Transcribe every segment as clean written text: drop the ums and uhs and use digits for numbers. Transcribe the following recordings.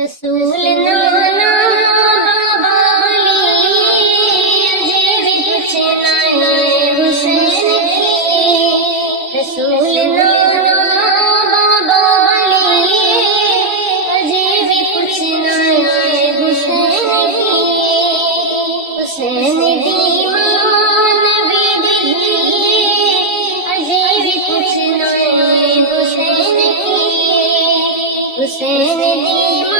رسول نانا بابا علی عجیب کچھ نائے حسین کی رسول نانا بابا علی عجیب کچھ نائے حسین کی حسین دیوان نبی دیکھی عجیب کچھ نائے حسین کی حسین دیوان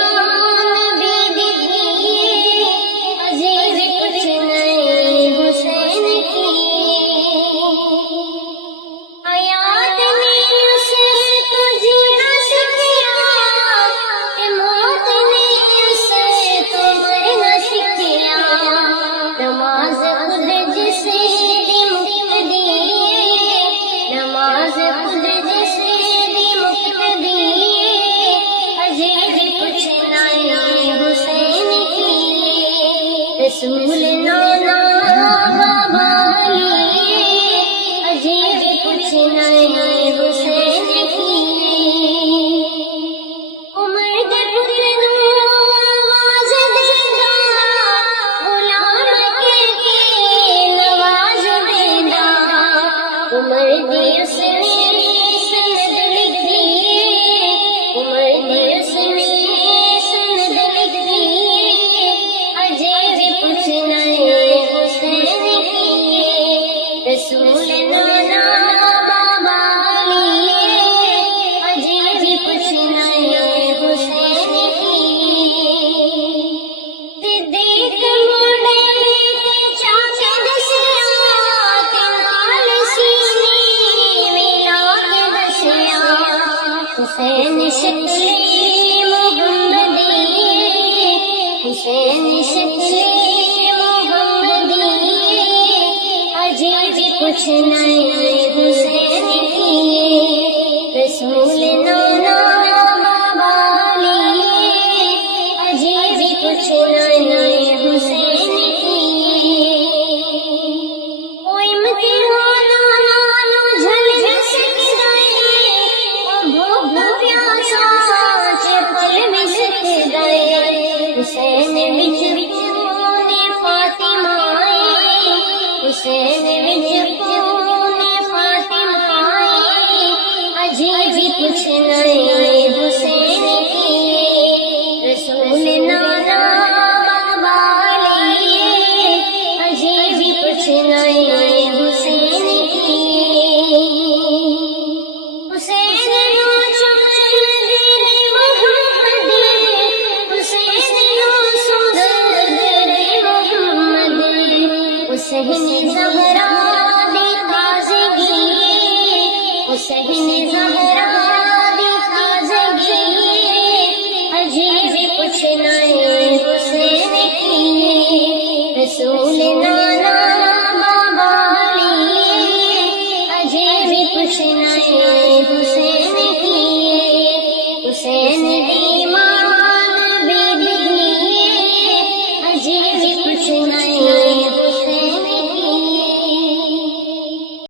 رسول نانا بابا علی عجیب کچھ نائے حسین کی عمر دے پتر نو آواز دیندا غلام کے نواز دیندا عمر دی اس نے سند لکھ دی عمر دی اس نے سند لکھ دی رسول نانا بابا علی عجیب کچھ نائے حسین کی صدیق موڑے چاچا دسیا کال سینے ملا کے دسیا حسین شکلی محمدی حسین شکلی کچھ نئے حسین کی رسول نانا بابا علی عجیب کچھ نئے حسین کی کوئی امتحان جھل سکتا ہے بھوک پیاسا چپل میں سکتا ہے حسین وچ نے فاطمہ حسین کچھ نئے حسین کی رسول نانا بابا علی عجیب کچھ نئے حسین کی حسین نو چمن دے محمد حسین نو سندر دے محمد حسین زہرا دی تازگی حسین زہرا کچھ نئے حسین کی رسول نانا بابا علی عجیب کچھ نئے حسین کی حسین